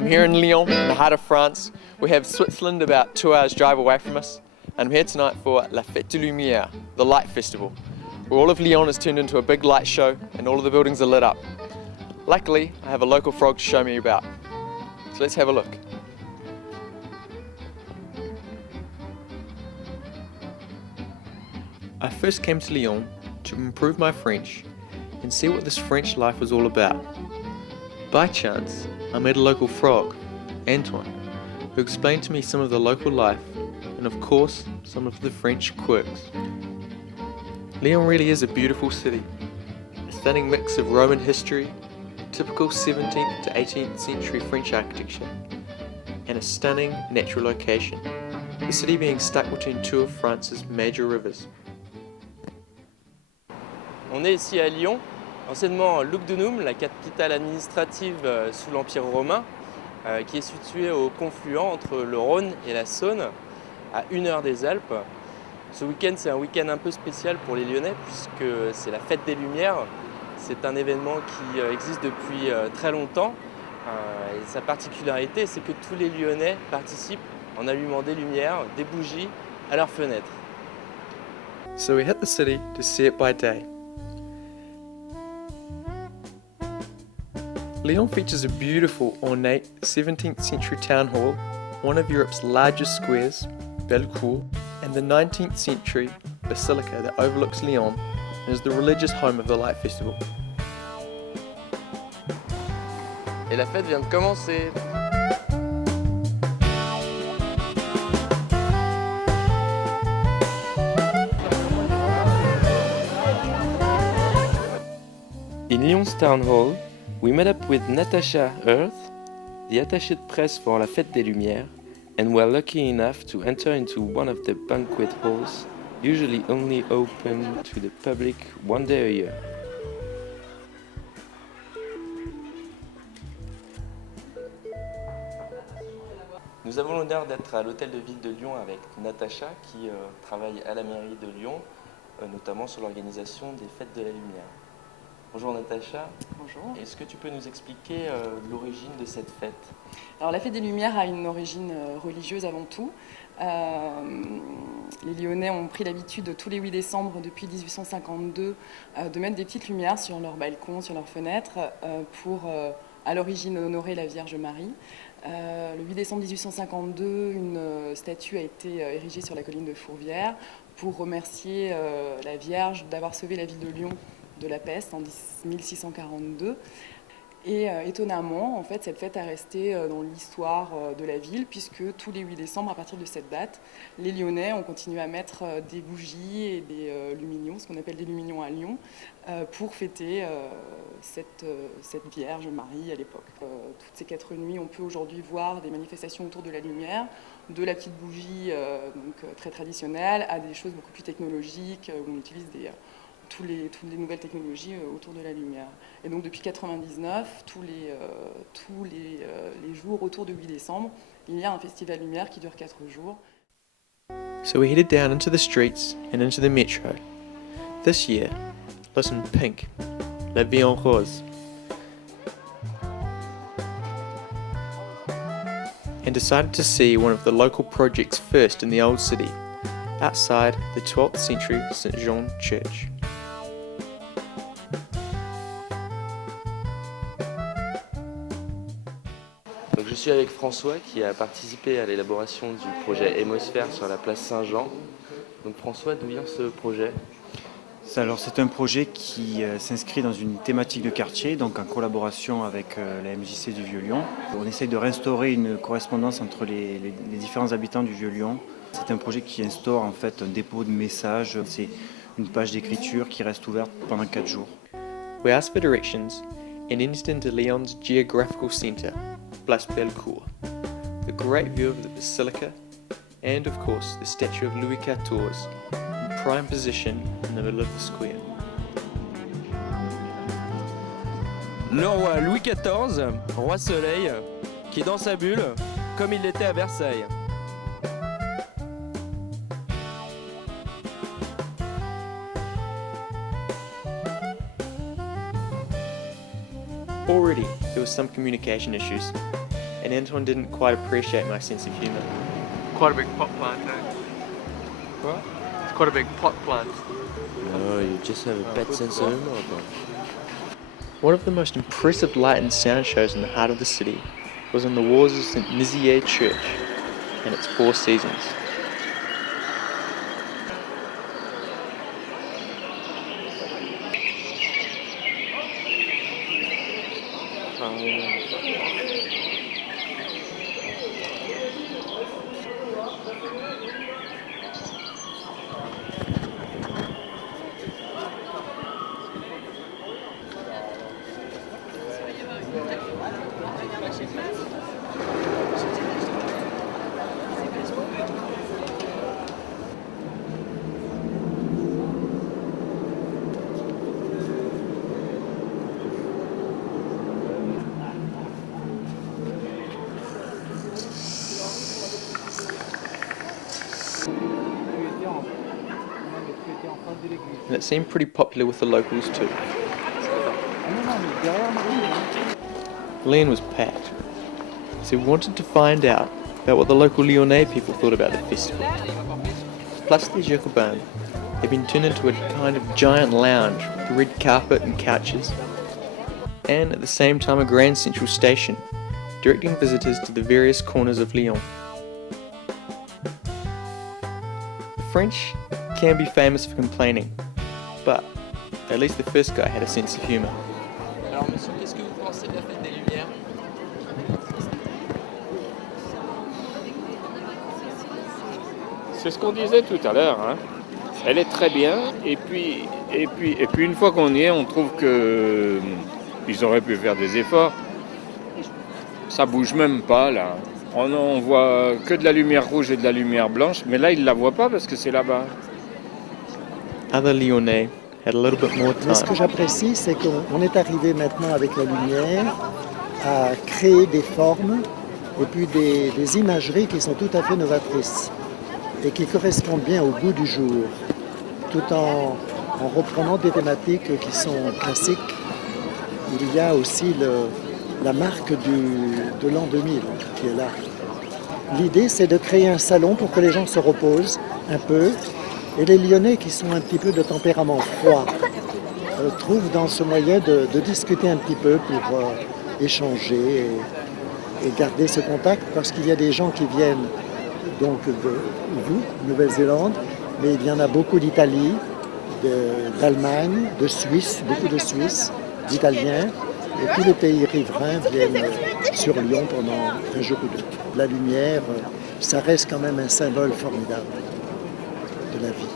I'm here in Lyon, in the heart of France. We have Switzerland about 2 hours drive away from us. And I'm here tonight for La Fête des Lumières, the Light Festival, where all of Lyon has turned into a big light show and all of the buildings are lit up. Luckily, I have a local frog to show me about. So let's have a look. I first came to Lyon to improve my French and see what this French life was all about. By chance, I met a local frog, Antoine, who explained to me some of the local life and of course some of the French quirks. Lyon really is a beautiful city, a stunning mix of Roman history, typical 17th to 18th century French architecture, and a stunning natural location, the city being stuck between two of France's major rivers. On est ici à Lyon, anciennement Lugdunum, la capitale administrative sous l'Empire romain, qui est située au confluent entre le Rhône et la Saône, à 1 heure des Alpes. Ce week-end, c'est un week-end un peu spécial pour les Lyonnais puisque c'est la Fête des Lumières. C'est un événement qui existe depuis très longtemps. Et sa particularité, c'est que tous les Lyonnais participent en allumant des lumières, des bougies à leurs fenêtres. So we hit the city to see it by day. Lyon features a beautiful, ornate 17th century town hall, one of Europe's largest squares, Bellecour, and the 19th century basilica that overlooks Lyon and is the religious home of the Light Festival. Et la fête vient de commencer. In Lyon's town hall, we met up with Natasha Earth, the attachée de presse for La Fête des Lumières, and were lucky enough to enter into one of the banquet halls, usually only open to the public one day a year. Nous avons l'honneur d'être à l'hôtel de ville de Lyon avec Natacha qui travaille à la mairie de Lyon, notamment sur l'organisation des Fêtes de la Lumière. Bonjour Natacha. Bonjour. Est-ce que tu peux nous expliquer l'origine de cette fête? Alors la Fête des Lumières a une origine religieuse avant tout. Les Lyonnais ont pris l'habitude tous les 8 décembre depuis 1852 de mettre des petites lumières sur leurs balcons, sur leurs fenêtres pour à l'origine honorer la Vierge Marie. Le 8 décembre 1852, une statue a été érigée sur la colline de Fourvière pour remercier la Vierge d'avoir sauvé la ville de Lyon de la peste en 1642. Et étonnamment, en fait, cette fête a resté dans l'histoire de la ville puisque tous les 8 décembre, à partir de cette date, les Lyonnais ont continué à mettre des bougies et des lumignons, ce qu'on appelle des lumignons à Lyon, pour fêter cette Vierge Marie à l'époque. Toutes ces 4 nuits, on peut aujourd'hui voir des manifestations autour de la lumière, de la petite bougie donc, très traditionnelle à des choses beaucoup plus technologiques où on utilise toutes les nouvelles technologies autour de la lumière. Et donc depuis 1999, tous les jours autour du 8 décembre, il y a un festival lumière qui dure 4 jours. So we headed down into the streets and into the metro. This year, lit in pink, La Vie en Rose. And decided to see one of the local projects first in the old city, outside the 12th century St. Jean Church. Donc je suis avec François qui a participé à l'élaboration du projet Hémosphère sur la place Saint-Jean. Donc François, d'où vient ce projet? Alors c'est un projet qui s'inscrit dans une thématique de quartier, donc en collaboration avec la MJC du Vieux-Lyon. On essaye de restaurer une correspondance entre les différents habitants du Vieux-Lyon. C'est un projet qui instaure en fait un dépôt de messages. C'est une page d'écriture qui reste ouverte pendant 4 jours. We asked for directions and entered into Lyon's geographical centre, Place Bellecour. The great view of the basilica and of course the statue of Louis XIV in prime position in the middle of the square. Le roi Louis XIV, roi soleil, qui est dans sa bulle, comme il l'était à Versailles. Already there were some communication issues, and and Antoine didn't quite appreciate my sense of humour. Quite a big pot plant, eh? What? It's quite a big pot plant. Oh, you just have a bad sense of humor, quoi. One of the most impressive light and sound shows in the heart of the city was on the walls of St. Nizier Church and its Four Seasons. And it seemed pretty popular with the locals too. Lyon was packed, so we wanted to find out about what the local Lyonnais people thought about the festival. Place des Jacobins had been turned into a kind of giant lounge with red carpet and couches, and at the same time a grand central station, directing visitors to the various corners of Lyon. The French can be famous for complaining, but at least the first guy had a sense of humour. Alors monsieur, qu'est-ce que vous pensez de la fête des Lumières? C'est ce qu'on disait tout à l'heure, hein. Elle est très bien, et puis une fois qu'on y est, on trouve que ils auraient pu faire des efforts. Ça bouge même pas là. On voit que de la lumière rouge et de la lumière blanche, mais là ils la voient pas parce que c'est là-bas. Other Lyonnais had a little bit more Mais ce que time. j'apprécie, c'est qu'on est arrivé maintenant avec la lumière à créer des formes et puis des imageries qui sont tout à fait novatrices et qui correspondent bien au goût du jour, tout en reprenant des thématiques qui sont classiques. Il y a aussi la marque de l'an 2000 qui est là. L'idée, c'est de créer un salon pour que les gens se reposent un peu. Et les Lyonnais, qui sont un petit peu de tempérament froid, trouvent dans ce moyen de discuter un petit peu pour échanger et garder ce contact, parce qu'il y a des gens qui viennent donc de vous, Nouvelle-Zélande, mais il y en a beaucoup d'Italie, d'Allemagne, de Suisse, beaucoup de Suisses, d'Italiens, et tous les pays riverains viennent sur Lyon pendant un jour ou deux. La lumière, ça reste quand même un symbole formidable de la vie.